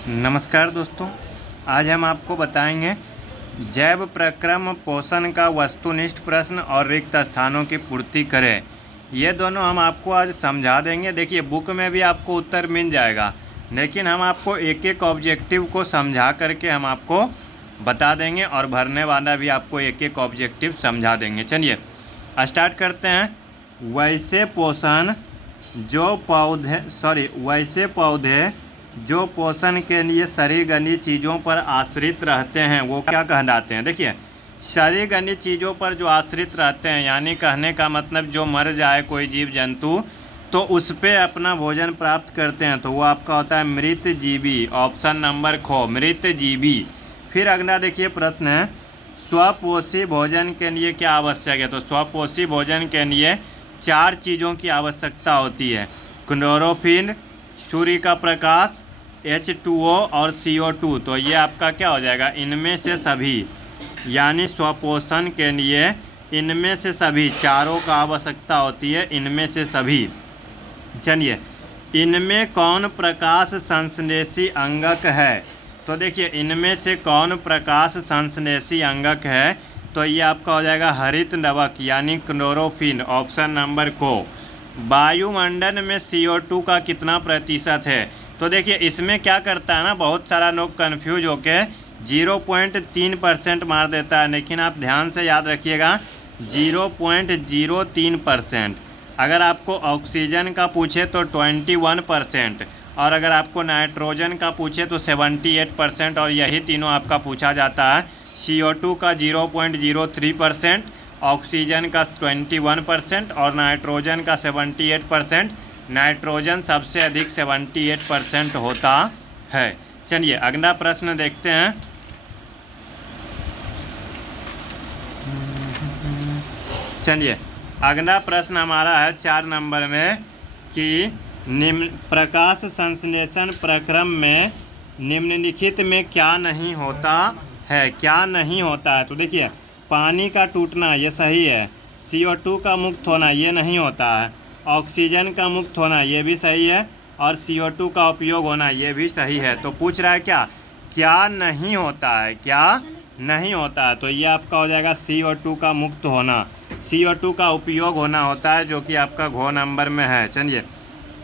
नमस्कार दोस्तों, आज हम आपको बताएंगे जैव प्रक्रम पोषण का वस्तुनिष्ठ प्रश्न और रिक्त स्थानों की पूर्ति करें। ये दोनों हम आपको आज समझा देंगे। देखिए, बुक में भी आपको उत्तर मिल जाएगा, लेकिन हम आपको एक एक ऑब्जेक्टिव को समझा करके हम आपको बता देंगे और भरने वाला भी आपको एक एक ऑब्जेक्टिव समझा देंगे। चलिए स्टार्ट करते हैं। वैसे पौधे जो पोषण के लिए शरीरगनी चीज़ों पर आश्रित रहते हैं वो क्या कहलाते हैं। देखिए, शरीरगनी चीज़ों पर जो आश्रित रहते हैं, यानी कहने का मतलब जो मर जाए कोई जीव जंतु तो उस पे अपना भोजन प्राप्त करते हैं, तो वो आपका होता है मृतजीवी। ऑप्शन नंबर ख, मृतजीवी। फिर अगला देखिए प्रश्न है, स्वपोषी भोजन के लिए क्या आवश्यक है। तो स्वपोषी भोजन के लिए 4 चीज़ों की आवश्यकता होती है: क्लोरोफिल, सूर्य का प्रकाश, H2O और CO2। तो ये आपका क्या हो जाएगा, इनमें से सभी, यानी स्वपोषण के लिए इनमें से सभी चारों का आवश्यकता होती है, इनमें से सभी। चलिए, इनमें कौन प्रकाश संश्लेषी अंगक है। तो देखिए, इनमें से कौन प्रकाश संश्लेषी अंगक है, तो ये आपका हो जाएगा हरित लवक यानी क्लोरोफिल। ऑप्शन नंबर को। वायुमंडल में CO2 का कितना प्रतिशत है। तो देखिए, इसमें क्या करता है ना, बहुत सारा लोग कन्फ्यूज होके 0.3% मार देता है, लेकिन आप ध्यान से याद रखिएगा 0.03%। अगर आपको ऑक्सीजन का पूछे तो 21%, और अगर आपको नाइट्रोजन का पूछे तो 78%, और यही तीनों आपका पूछा जाता है। CO2 का 0.03%, ऑक्सीजन का 21% और नाइट्रोजन का 78%। नाइट्रोजन सबसे अधिक 78% होता है। चलिए अगला प्रश्न देखते हैं। चलिए अगला प्रश्न हमारा है 4 नंबर में कि निम्न प्रकाश संश्लेषण प्रक्रम में निम्नलिखित में क्या नहीं होता है। क्या नहीं होता है। तो देखिए, पानी का टूटना ये सही है, CO2 का मुक्त होना ये नहीं होता है, ऑक्सीजन का मुक्त होना ये भी सही है, और CO2 का उपयोग होना ये भी सही है। तो पूछ रहा है क्या नहीं होता है, क्या नहीं होता है। तो ये आपका हो जाएगा CO2 का मुक्त होना, CO2 का उपयोग होना होता है, जो कि आपका घ नंबर में है। चलिए,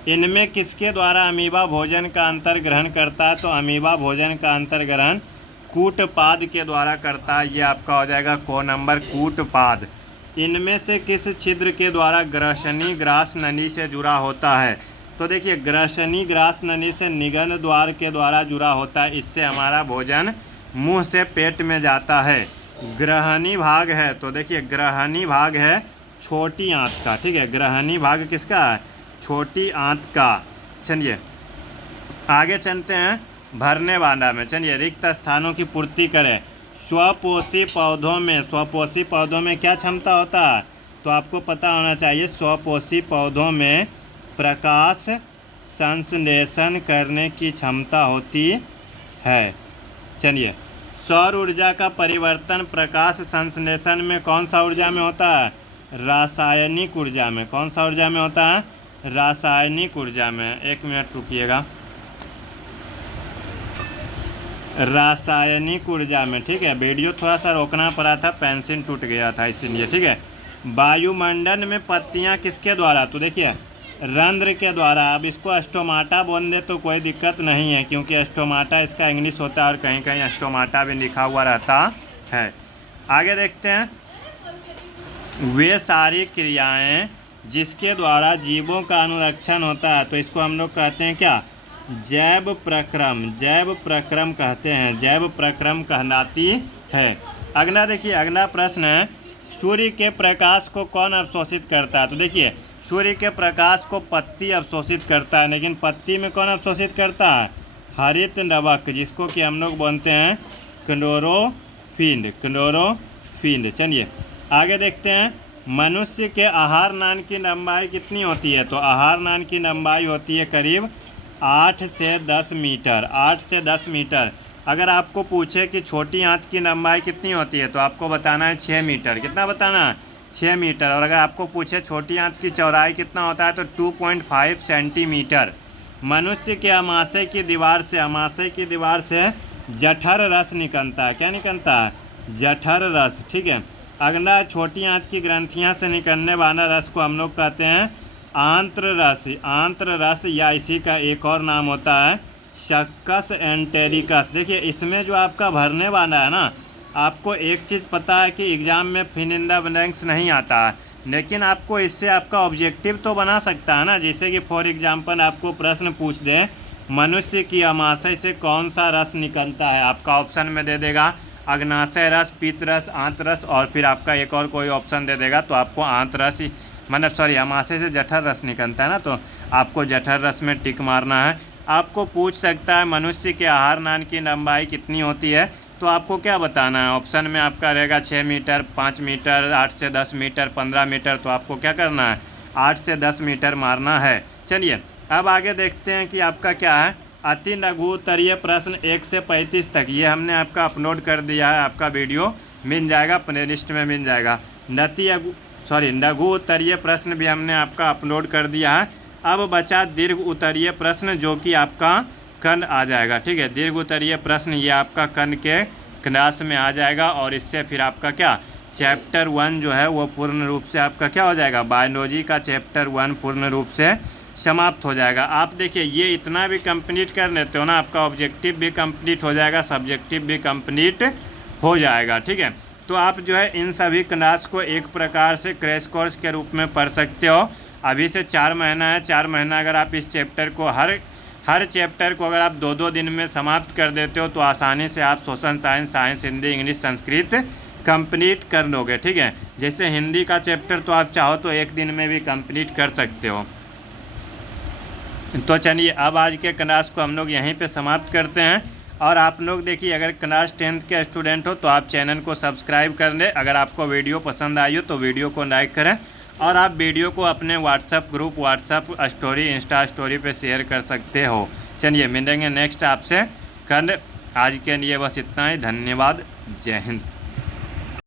इनमें किसके द्वारा अमीबा भोजन का अंतर ग्रहण करता है। तो अमीबा भोजन का अंतर ग्रहण कूटपाद के द्वारा करता है, ये आपका हो जाएगा क नंबर, कूटपाद। इनमें से किस छिद्र के द्वारा ग्रसनी ग्रास नली से जुड़ा होता है। तो देखिए, ग्रसनी ग्रास नली से निगन द्वार के द्वारा जुड़ा होता है, इससे हमारा भोजन मुंह से पेट में जाता है। ग्रहणी भाग है, तो देखिए ग्रहणी भाग है छोटी आंत का, ठीक है। ग्रहणी भाग किसका है, छोटी आंत का। चलिए आगे चलते हैं भरने वाला में। चलिए, रिक्त स्थानों की पूर्ति करें। स्वपोषी पौधों में क्या क्षमता होता है। तो आपको पता होना चाहिए, स्वपोषी पौधों में प्रकाश संश्लेषण करने की क्षमता होती है। चलिए, सौर ऊर्जा का परिवर्तन प्रकाश संश्लेषण में कौन सा ऊर्जा में होता है, रासायनिक ऊर्जा में। कौन सा ऊर्जा में होता है, रासायनिक ऊर्जा में। 1 मिनट रुकिएगा, रासायनिक ऊर्जा में, ठीक है। वीडियो थोड़ा सा रोकना पड़ा था, पेंसिल टूट गया था इसीलिए, ठीक है। वायुमंडल में पत्तियां किसके द्वारा। तो देखिए, रंध्र के द्वारा। अब इसको स्टोमाटा बोल दे तो कोई दिक्कत नहीं है, क्योंकि स्टोमाटा इसका इंग्लिश होता है और कहीं कहीं स्टोमाटा भी लिखा हुआ रहता है। आगे देखते हैं, वे सारी क्रियाएं जिसके द्वारा जीवों का अनुरक्षण होता है, तो इसको हम लोग कहते हैं क्या, जैव प्रक्रम। जैव प्रक्रम कहते हैं, जैव प्रक्रम कहलाती है। अगला देखिए, अगला प्रश्न है, सूर्य के प्रकाश को कौन अवशोषित करता है। तो देखिए, सूर्य के प्रकाश को पत्ती अवशोषित करता है, लेकिन पत्ती में कौन अवशोषित करता है, हरित लवक, जिसको कि हम लोग बोलते हैं क्लोरोफिल। क्लोरोफिल। चलिए आगे देखते हैं, मनुष्य के आहार नान की लंबाई कितनी होती है। तो आहार नान की लंबाई होती है करीब 8 से 10 मीटर। 8 से 10 मीटर। अगर आपको पूछे कि छोटी आंत की लंबाई कितनी होती है, तो आपको बताना है 6 मीटर। कितना बताना है, 6 मीटर। और अगर आपको पूछे छोटी आंत की चौड़ाई कितना होता है, तो 2.5 सेंटीमीटर। मनुष्य के अमाशय की दीवार से जठर रस निकलता है। क्या निकलता है? जठर रस। ठीक है। अगला, छोटी आंत की ग्रंथियां से निकलने वाला रस को हम लोग कहते हैं आंत्र रस। आंत्र रस या इसी का एक और नाम होता है सक्कस एंटेरिकस। देखिए, इसमें जो आपका भरने वाला है ना, आपको एक चीज़ पता है कि एग्ज़ाम में फिल इन द ब्लैंक्स नहीं आता है, लेकिन आपको इससे आपका ऑब्जेक्टिव तो बना सकता है ना। जैसे कि फॉर एग्जांपल आपको प्रश्न पूछ दे, मनुष्य की अमाशय से कौन सा रस निकलता है, आपका ऑप्शन में दे देगा अग्नाशय रस, पित्त रस, आंत रस, और फिर आपका एक और कोई ऑप्शन दे देगा, तो आपको आंत रस ही अमाशय से जठर रस निकलता है ना, तो आपको जठर रस में टिक मारना है। आपको पूछ सकता है मनुष्य के आहार नान की लंबाई कितनी होती है, तो आपको क्या बताना है? ऑप्शन में आपका रहेगा 6 मीटर, 5 मीटर, 8 से 10 मीटर, 15 मीटर, तो आपको क्या करना है? 8 से 10 मीटर मारना है। चलिए अब आगे देखते हैं कि आपका क्या है। अति लघु उत्तरीय प्रश्न 1 से 35 तक ये हमने आपका अपलोड कर दिया है, आपका वीडियो मिल जाएगा, प्लेलिस्ट में मिल जाएगा। लघु उत्तरीय प्रश्न भी हमने आपका अपलोड कर दिया है। अब बचा दीर्घ उत्तरीय प्रश्न, जो कि आपका कल आ जाएगा। ठीक है, दीर्घ उत्तरीय प्रश्न ये आपका कल के क्लास में आ जाएगा, और इससे फिर आपका क्या चैप्टर 1 जो है वो पूर्ण रूप से आपका क्या हो जाएगा, बायोलॉजी का चैप्टर 1 पूर्ण रूप से समाप्त हो जाएगा। आप देखिए, ये इतना भी कंप्लीट कर लेते हो ना, आपका ऑब्जेक्टिव भी कंप्लीट हो जाएगा, सब्जेक्टिव भी कंप्लीट हो जाएगा। ठीक है, तो आप जो है इन सभी क्लास को एक प्रकार से क्रैश कोर्स के रूप में पढ़ सकते हो। अभी से 4 महीना है, 4 महीना अगर आप इस चैप्टर को हर चैप्टर को अगर आप 2-2 दिन में समाप्त कर देते हो, तो आसानी से आप social science, Hindi, English, Sanskrit complete कर लोगे। ठीक है, जैसे हिंदी का चैप्टर तो आप चाहो तो 1 दिन में भी कंप्लीट कर सकते हो। तो चलिए अब आज के क्लास को हम लोग यहीं पे समाप्त करते हैं। और आप लोग देखिए, अगर क्लास 10th के स्टूडेंट हो तो आप चैनल को सब्सक्राइब कर लें। अगर आपको वीडियो पसंद आई हो तो वीडियो को लाइक करें, और आप वीडियो को अपने WhatsApp group, WhatsApp story, Insta story पे शेयर कर सकते हो। चलिए मिलेंगे नेक्स्ट आपसे कल। आज के लिए बस इतना ही। धन्यवाद। जय हिंद।